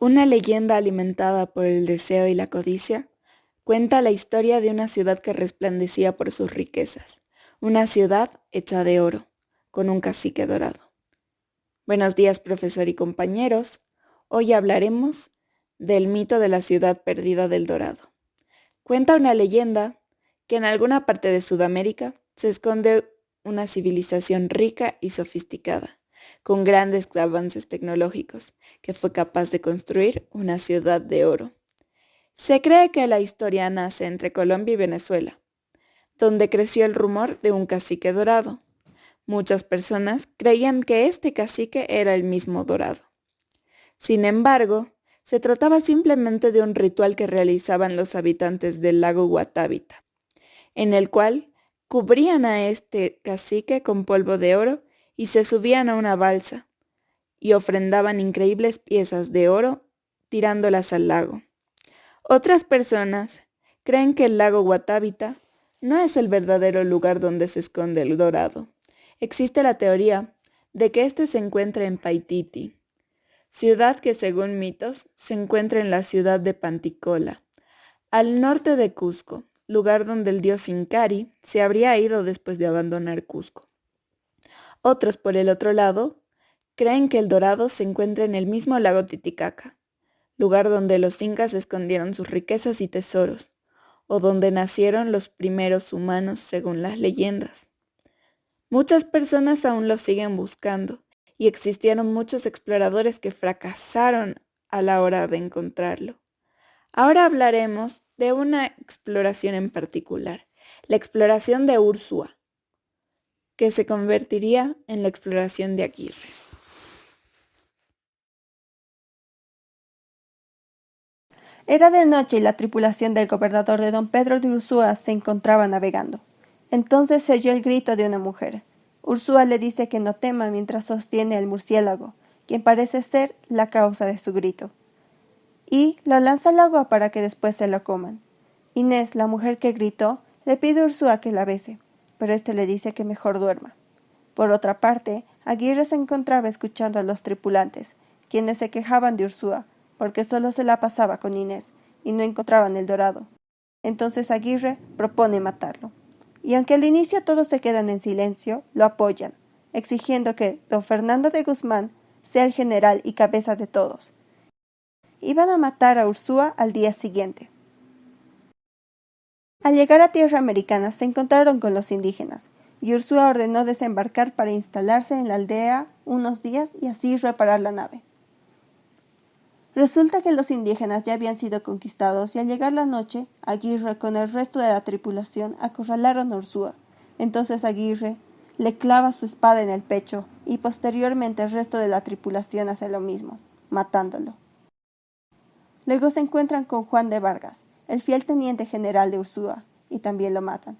Una leyenda alimentada por el deseo y la codicia cuenta la historia de una ciudad que resplandecía por sus riquezas, una ciudad hecha de oro, con un cacique dorado. Buenos días, profesor y compañeros. Hoy hablaremos del mito de la ciudad perdida del Dorado. Cuenta una leyenda que en alguna parte de Sudamérica se esconde una civilización rica y sofisticada, con grandes avances tecnológicos, que fue capaz de construir una ciudad de oro. Se cree que la historia nace entre Colombia y Venezuela, donde creció el rumor de un cacique dorado. Muchas personas creían que este cacique era el mismo Dorado. Sin embargo, se trataba simplemente de un ritual que realizaban los habitantes del lago Guatavita, en el cual cubrían a este cacique con polvo de oro y se subían a una balsa y ofrendaban increíbles piezas de oro tirándolas al lago. Otras personas creen que el lago Guatavita no es el verdadero lugar donde se esconde el dorado. Existe la teoría de que este se encuentra en Paititi, ciudad que según mitos se encuentra en la ciudad de Panticola, al norte de Cusco, lugar donde el dios Incari se habría ido después de abandonar Cusco. Otros, por el otro lado, creen que el dorado se encuentra en el mismo lago Titicaca, lugar donde los incas escondieron sus riquezas y tesoros, o donde nacieron los primeros humanos según las leyendas. Muchas personas aún lo siguen buscando, y existieron muchos exploradores que fracasaron a la hora de encontrarlo. Ahora hablaremos de una exploración en particular, la exploración de Ursúa, que se convertiría en la exploración de Aguirre. Era de noche y la tripulación del gobernador de don Pedro de Ursúa se encontraba navegando. Entonces se oyó el grito de una mujer. Ursúa le dice que no tema mientras sostiene al murciélago, quien parece ser la causa de su grito, y lo lanza al agua para que después se lo coman. Inés, la mujer que gritó, le pide a Ursúa que la bese, pero éste le dice que mejor duerma. Por otra parte, Aguirre se encontraba escuchando a los tripulantes, quienes se quejaban de Ursúa, porque solo se la pasaba con Inés y no encontraban el dorado. Entonces Aguirre propone matarlo. Y aunque al inicio todos se quedan en silencio, lo apoyan, exigiendo que don Fernando de Guzmán sea el general y cabeza de todos. Iban a matar a Ursúa al día siguiente. Al llegar a tierra americana se encontraron con los indígenas, y Ursúa ordenó desembarcar para instalarse en la aldea unos días y así reparar la nave. Resulta que los indígenas ya habían sido conquistados y al llegar la noche, Aguirre con el resto de la tripulación acorralaron a Ursúa. Entonces Aguirre le clava su espada en el pecho y posteriormente el resto de la tripulación hace lo mismo, matándolo. Luego se encuentran con Juan de Vargas, el fiel teniente general de Ursúa, y también lo matan.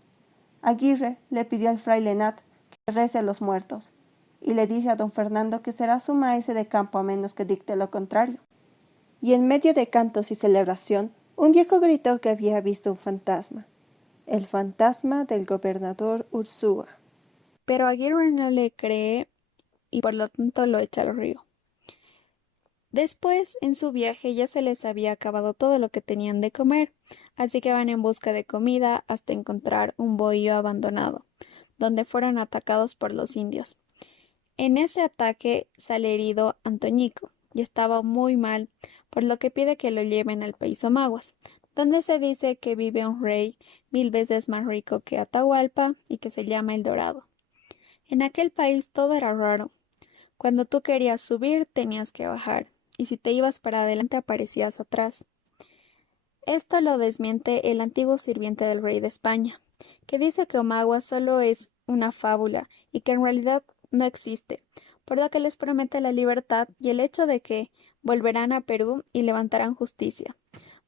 Aguirre le pidió al fraile Nat que rece a los muertos, y le dice a don Fernando que será su maese de campo a menos que dicte lo contrario. Y en medio de cantos y celebración, un viejo gritó que había visto un fantasma, el fantasma del gobernador Ursúa. Pero Aguirre no le cree y por lo tanto lo echa al río. Después, en su viaje ya se les había acabado todo lo que tenían de comer, así que van en busca de comida hasta encontrar un bohío abandonado, donde fueron atacados por los indios. En ese ataque sale herido Antoñico y estaba muy mal, por lo que pide que lo lleven al país Omaguas, donde se dice que vive un rey 1000 veces más rico que Atahualpa y que se llama El Dorado. En aquel país todo era raro. Cuando tú querías subir, tenías que bajar, y si te ibas para adelante aparecías atrás. Esto lo desmiente el antiguo sirviente del rey de España, que dice que Omagua solo es una fábula y que en realidad no existe, por lo que les promete la libertad y el hecho de que volverán a Perú y levantarán justicia.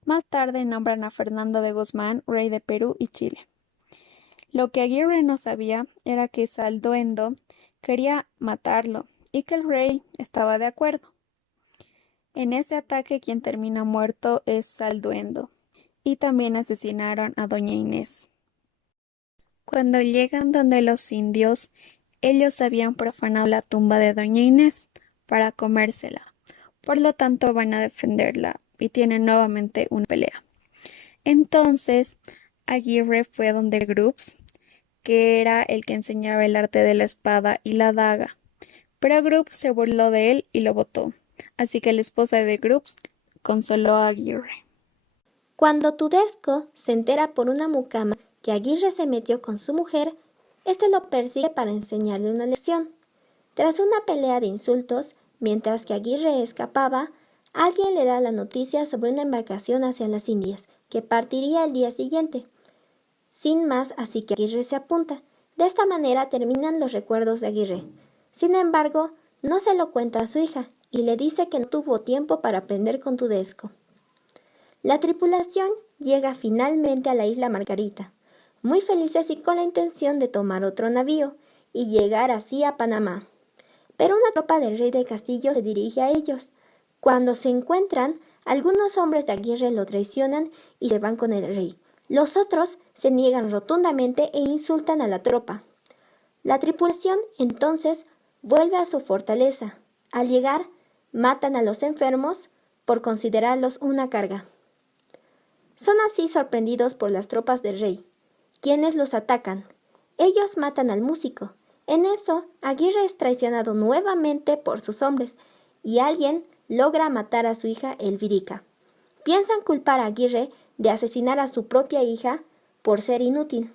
Más tarde nombran a Fernando de Guzmán rey de Perú y Chile. Lo que Aguirre no sabía era que Salduendo quería matarlo y que el rey estaba de acuerdo. En ese ataque quien termina muerto es Salduendo, y también asesinaron a doña Inés. Cuando llegan donde los indios, ellos habían profanado la tumba de doña Inés para comérsela, Por lo tanto, van a defenderla y tienen nuevamente una pelea. Entonces, Aguirre fue donde Grups, que era el que enseñaba el arte de la espada y la daga, pero Grups se burló de él y lo botó. Así que la esposa de Grups consoló a Aguirre. Cuando Tudesco se entera por una mucama que Aguirre se metió con su mujer, este lo persigue para enseñarle una lección. Tras una pelea de insultos, mientras que Aguirre escapaba, alguien le da la noticia sobre una embarcación hacia las Indias, que partiría el día siguiente. Sin más, así que Aguirre se apunta. De esta manera terminan los recuerdos de Aguirre. Sin embargo, no se lo cuenta a su hija y le dice que no tuvo tiempo para aprender con Tudesco. La tripulación llega finalmente a la isla Margarita, muy felices y con la intención de tomar otro navío y llegar así a Panamá. Pero una tropa del rey de Castillo se dirige a ellos. Cuando se encuentran, algunos hombres de Aguirre lo traicionan y se van con el rey. Los otros se niegan rotundamente e insultan a la tropa. La tripulación entonces vuelve a su fortaleza. Al llegar, matan a los enfermos por considerarlos una carga. Son así sorprendidos por las tropas del rey, quienes los atacan. Ellos matan al músico. En eso, Aguirre es traicionado nuevamente por sus hombres y alguien logra matar a su hija Elvirica. Piensan culpar a Aguirre de asesinar a su propia hija por ser inútil.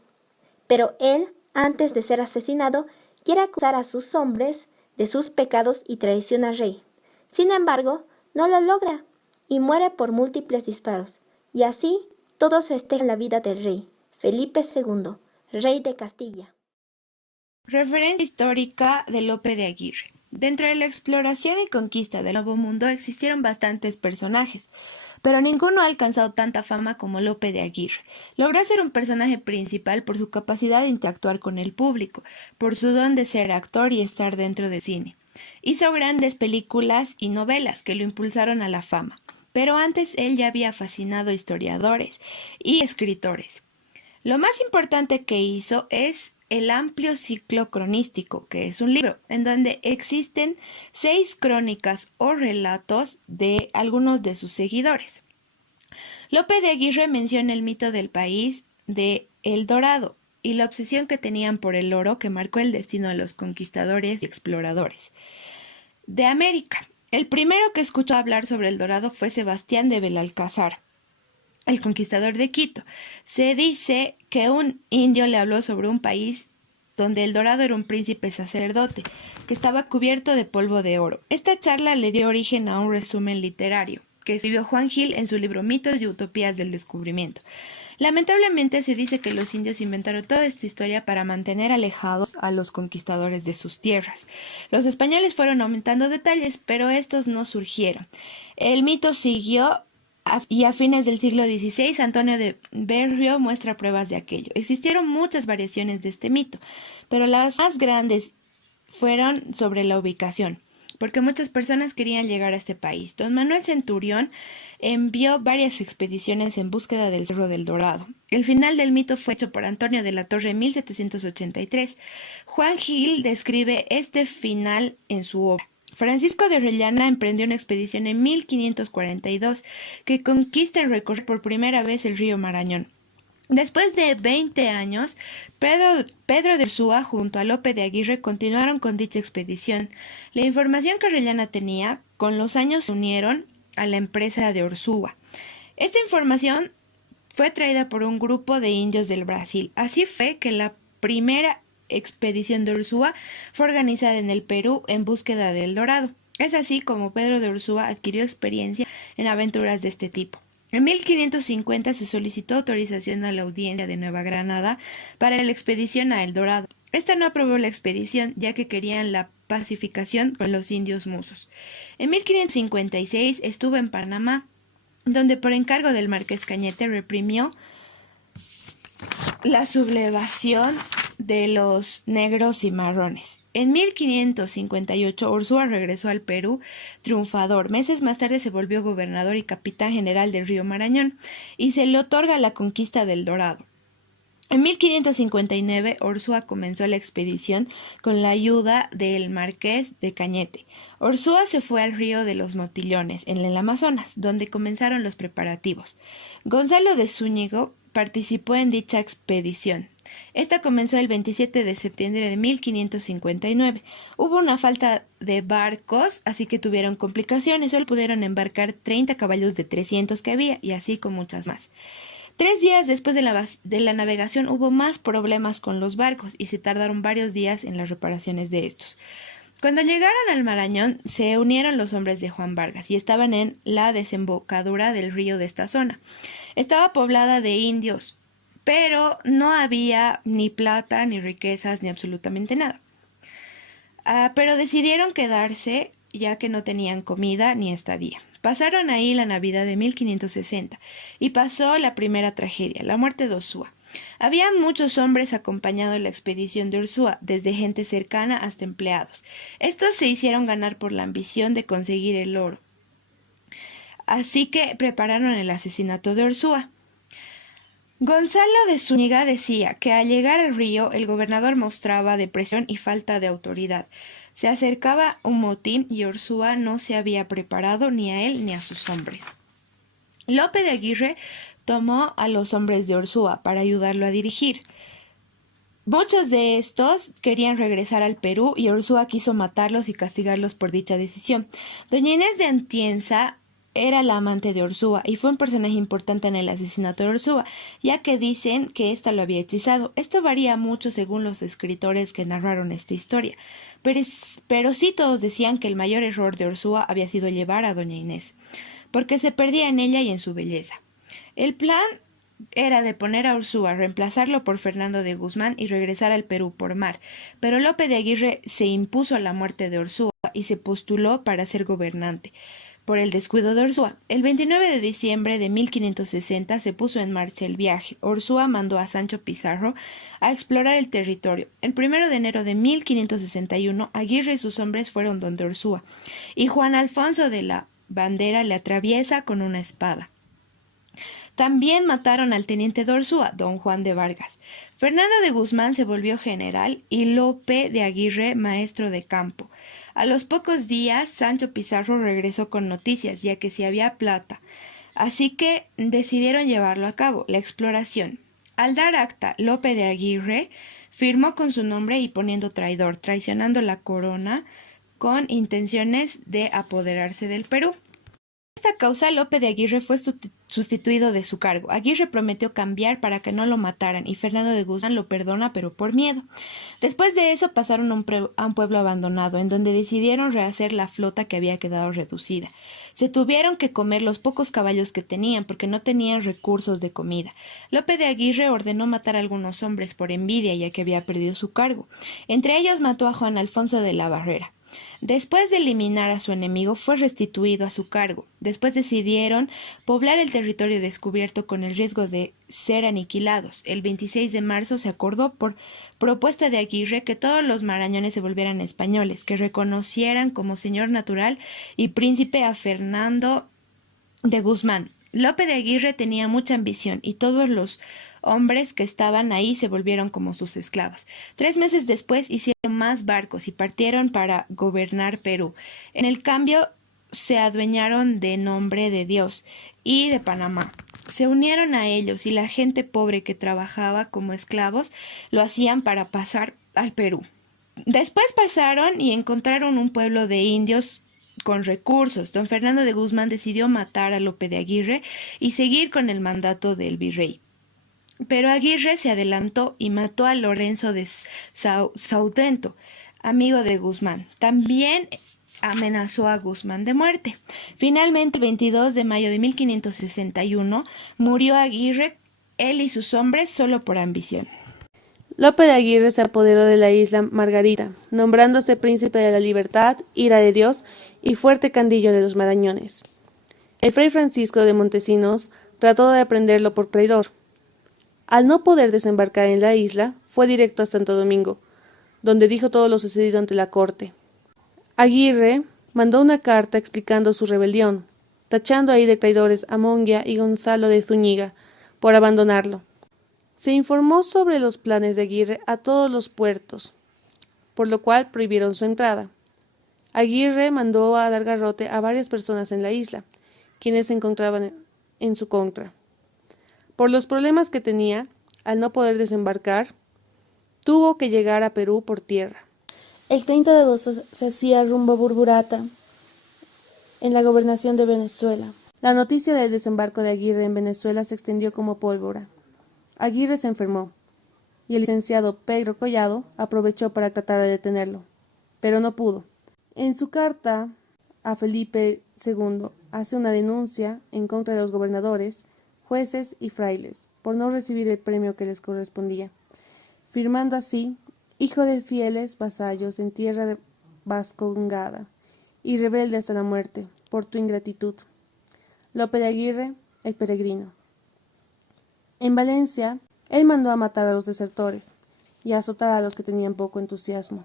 Pero él, antes de ser asesinado, quiere acusar a sus hombres de sus pecados y traiciona al rey. Sin embargo, no lo logra y muere por múltiples disparos. Y así, todos festejan la vida del rey, Felipe II, rey de Castilla. Referencia histórica de Lope de Aguirre. Dentro de la exploración y conquista del Nuevo Mundo existieron bastantes personajes, pero ninguno ha alcanzado tanta fama como Lope de Aguirre. Logró ser un personaje principal por su capacidad de interactuar con el público, por su don de ser actor y estar dentro del cine. Hizo grandes películas y novelas que lo impulsaron a la fama, pero antes él ya había fascinado a historiadores y escritores. Lo más importante que hizo es el amplio ciclo cronístico, que es un libro en donde existen 6 crónicas o relatos de algunos de sus seguidores. Lope de Aguirre menciona el mito del país de El Dorado y la obsesión que tenían por el oro que marcó el destino de los conquistadores y exploradores de América. El primero que escuchó hablar sobre el Dorado fue Sebastián de Belalcázar, el conquistador de Quito. Se dice que un indio le habló sobre un país donde el Dorado era un príncipe sacerdote que estaba cubierto de polvo de oro. Esta charla le dio origen a un resumen literario que escribió Juan Gil en su libro Mitos y Utopías del Descubrimiento. Lamentablemente se dice que los indios inventaron toda esta historia para mantener alejados a los conquistadores de sus tierras. Los españoles fueron aumentando detalles, pero estos no surgieron. El mito siguió y a fines del siglo XVI, Antonio de Berrio muestra pruebas de aquello. Existieron muchas variaciones de este mito, pero las más grandes fueron sobre la ubicación, porque muchas personas querían llegar a este país. Don Manuel Centurión envió varias expediciones en búsqueda del Cerro del Dorado. El final del mito fue hecho por Antonio de la Torre en 1783. Juan Gil describe este final en su obra. Francisco de Orellana emprendió una expedición en 1542 que conquista y recorre por primera vez el río Marañón. Después de 20 años, Pedro de Ursúa junto a Lope de Aguirre continuaron con dicha expedición. La información que Orellana tenía, con los años se unieron a la empresa de Ursúa. Esta información fue traída por un grupo de indios del Brasil. Así fue que la primera expedición de Ursúa fue organizada en el Perú en búsqueda del Dorado. Es así como Pedro de Ursúa adquirió experiencia en aventuras de este tipo. En 1550 se solicitó autorización a la Audiencia de Nueva Granada para la expedición a El Dorado. Esta no aprobó la expedición ya que querían la pacificación con los indios musos. En 1556 estuvo en Panamá, donde por encargo del Marqués Cañete reprimió la sublevación de los negros y marrones. En 1558 Ursúa regresó al Perú triunfador. Meses más tarde se volvió gobernador y capitán general del río Marañón y se le otorga la conquista del Dorado. En 1559, Orsúa comenzó la expedición con la ayuda del marqués de Cañete. Orsúa se fue al río de los Motillones, en el Amazonas, donde comenzaron los preparativos. Gonzalo de Zúñiga participó en dicha expedición. Esta comenzó el 27 de septiembre de 1559. Hubo una falta de barcos, así que tuvieron complicaciones. Solo pudieron embarcar 30 caballos de 300 que había, y así con muchas más. 3 días después de la navegación hubo más problemas con los barcos y se tardaron varios días en las reparaciones de estos. Cuando llegaron al Marañón, se unieron los hombres de Juan Vargas y estaban en la desembocadura del río de esta zona. Estaba poblada de indios, pero no había ni plata, ni riquezas, ni absolutamente nada. Pero decidieron quedarse ya que no tenían comida ni estadía. Pasaron ahí la Navidad de 1560 y pasó la primera tragedia, la muerte de Orsúa. Habían muchos hombres acompañando la expedición de Orsúa, desde gente cercana hasta empleados. Estos se hicieron ganar por la ambición de conseguir el oro. Así que prepararon el asesinato de Orsúa. Gonzalo de Zúñiga decía que al llegar al río el gobernador mostraba depresión y falta de autoridad. Se acercaba un motín y Orsúa no se había preparado ni a él ni a sus hombres. Lope de Aguirre tomó a los hombres de Orsúa para ayudarlo a dirigir. Muchos de estos querían regresar al Perú y Orsúa quiso matarlos y castigarlos por dicha decisión. Doña Inés de Atienza era la amante de Orsúa y fue un personaje importante en el asesinato de Orsúa, ya que dicen que ésta lo había hechizado. Esto varía mucho según los escritores que narraron esta historia, pero sí todos decían que el mayor error de Orsúa había sido llevar a Doña Inés, porque se perdía en ella y en su belleza. El plan era de poner a Orsúa, reemplazarlo por Fernando de Guzmán y regresar al Perú por mar, pero Lope de Aguirre se impuso a la muerte de Orsúa y se postuló para ser gobernante. Por el descuido de Orsúa. El 29 de diciembre de 1560 se puso en marcha el viaje. Orsúa mandó a Sancho Pizarro a explorar el territorio. El 1 de enero de 1561, Aguirre y sus hombres fueron donde Orsúa, y Juan Alfonso de la Bandera le atraviesa con una espada. También mataron al teniente de Orsúa, don Juan de Vargas. Fernando de Guzmán se volvió general y Lope de Aguirre maestro de campo. A los pocos días, Sancho Pizarro regresó con noticias, ya que sí había plata. Así que decidieron llevarlo a cabo, la exploración. Al dar acta, Lope de Aguirre firmó con su nombre y poniendo traidor, traicionando la corona con intenciones de apoderarse del Perú. Por esta causa, Lope de Aguirre fue sustituido de su cargo. Aguirre prometió cambiar para que no lo mataran y Fernando de Guzmán lo perdona, pero por miedo. Después de eso pasaron a un pueblo abandonado, en donde decidieron rehacer la flota que había quedado reducida. Se tuvieron que comer los pocos caballos que tenían porque no tenían recursos de comida. Lope de Aguirre ordenó matar a algunos hombres por envidia, ya que había perdido su cargo. Entre ellos mató a Juan Alfonso de la Barrera. Después de eliminar a su enemigo, fue restituido a su cargo. Después decidieron poblar el territorio descubierto con el riesgo de ser aniquilados. El 26 de marzo se acordó por propuesta de Aguirre que todos los marañones se volvieran españoles, que reconocieran como señor natural y príncipe a Fernando de Guzmán. Lope de Aguirre tenía mucha ambición y todos los hombres que estaban ahí se volvieron como sus esclavos. 3 meses después hicieron más barcos y partieron para gobernar Perú. En el cambio se adueñaron de Nombre de Dios y de Panamá. Se unieron a ellos y la gente pobre que trabajaba como esclavos lo hacían para pasar al Perú. Después pasaron y encontraron un pueblo de indios con recursos. Don Fernando de Guzmán decidió matar a Lope de Aguirre y seguir con el mandato del virrey. Pero Aguirre se adelantó y mató a Lorenzo de Saudento, amigo de Guzmán. También amenazó a Guzmán de muerte. Finalmente, el 22 de mayo de 1561, murió Aguirre, él y sus hombres, solo por ambición. Lope de Aguirre se apoderó de la isla Margarita, nombrándose príncipe de la libertad, ira de Dios y fuerte caudillo de los marañones. El fray Francisco de Montesinos trató de prenderlo por traidor. Al no poder desembarcar en la isla, fue directo a Santo Domingo, donde dijo todo lo sucedido ante la corte. Aguirre mandó una carta explicando su rebelión, tachando ahí de traidores a Monguia y Gonzalo de Zúñiga por abandonarlo. Se informó sobre los planes de Aguirre a todos los puertos, por lo cual prohibieron su entrada. Aguirre mandó a dar garrote a varias personas en la isla, quienes se encontraban en su contra. Por los problemas que tenía, al no poder desembarcar, tuvo que llegar a Perú por tierra. El 30 de agosto se hacía rumbo a Burburata, en la gobernación de Venezuela. La noticia del desembarco de Aguirre en Venezuela se extendió como pólvora. Aguirre se enfermó, y el licenciado Pedro Collado aprovechó para tratar de detenerlo, pero no pudo. En su carta a Felipe II hace una denuncia en contra de los gobernadores, jueces y frailes por no recibir el premio que les correspondía, firmando así: hijo de fieles vasallos en tierra vascongada y rebelde hasta la muerte, por tu ingratitud. Lope de Aguirre, el peregrino. En Valencia, él mandó a matar a los desertores y a azotar a los que tenían poco entusiasmo.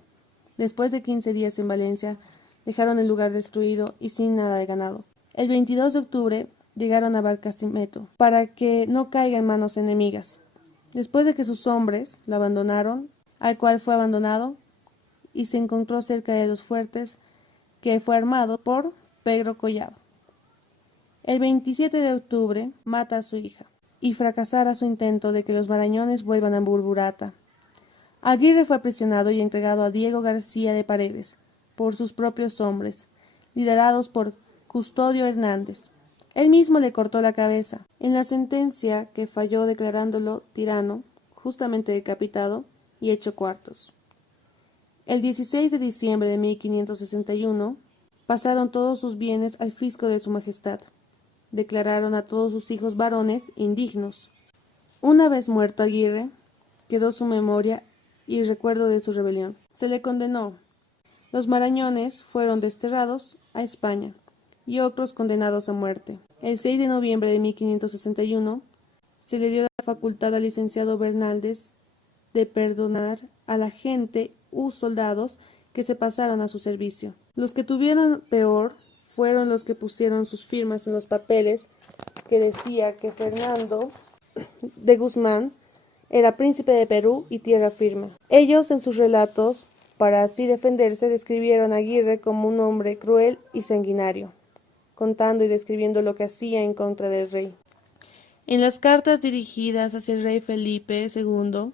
Después de 15 días en Valencia, dejaron el lugar destruido y sin nada de ganado. El 22 de octubre llegaron a Barquisimeto para que no caiga en manos enemigas. Después de que sus hombres lo abandonaron, al cual fue abandonado y se encontró cerca de los fuertes, que fue armado por Pedro Collado. El 27 de octubre mata a su hija y fracasara su intento de que los marañones vuelvan a Burburata. Aguirre fue aprisionado y entregado a Diego García de Paredes por sus propios hombres, liderados por Custodio Hernández. Él mismo le cortó la cabeza, en la sentencia que falló declarándolo tirano, justamente decapitado y hecho cuartos. El 16 de diciembre de 1561 pasaron todos sus bienes al fisco de su majestad. Declararon a todos sus hijos varones indignos. Una vez muerto Aguirre, quedó su memoria y recuerdo de su rebelión. Se le condenó. Los marañones fueron desterrados a España y otros condenados a muerte. El 6 de noviembre de 1561 se le dio la facultad al licenciado Bernaldez de perdonar a la gente u soldados que se pasaron a su servicio. Los que tuvieron peor fueron los que pusieron sus firmas en los papeles que decía que Fernando de Guzmán era príncipe de Perú y tierra firme. Ellos, en sus relatos, para así defenderse, describieron a Aguirre como un hombre cruel y sanguinario, contando y describiendo lo que hacía en contra del rey. En las cartas dirigidas hacia el rey Felipe II,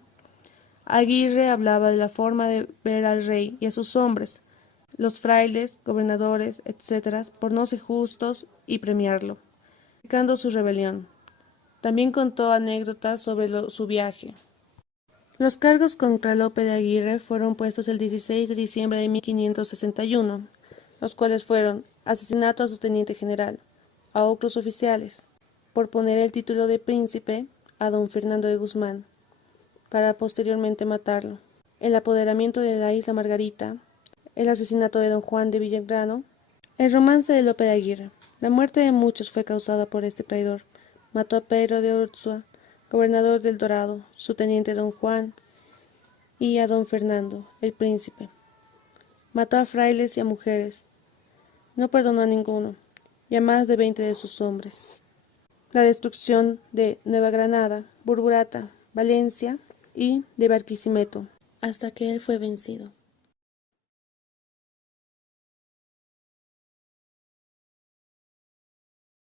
Aguirre hablaba de la forma de ver al rey y a sus hombres, los frailes, gobernadores, etc., por no ser justos y premiarlo, explicando su rebelión. También contó anécdotas sobre su viaje. Los cargos contra Lope de Aguirre fueron puestos el 16 de diciembre de 1561, los cuales fueron asesinato a su teniente general, a otros oficiales, por poner el título de príncipe a don Fernando de Guzmán, para posteriormente matarlo, el apoderamiento de la isla Margarita, el asesinato de don Juan de Villagrano, el romance de Lope de Aguirre. La muerte de muchos fue causada por este traidor. Mató a Pedro de Ursúa, gobernador del Dorado, su teniente don Juan, y a don Fernando, el príncipe. Mató a frailes y a mujeres. No perdonó a ninguno, y a más de 20 de sus hombres. La destrucción de Nueva Granada, Burburata, Valencia y de Barquisimeto, hasta que él fue vencido.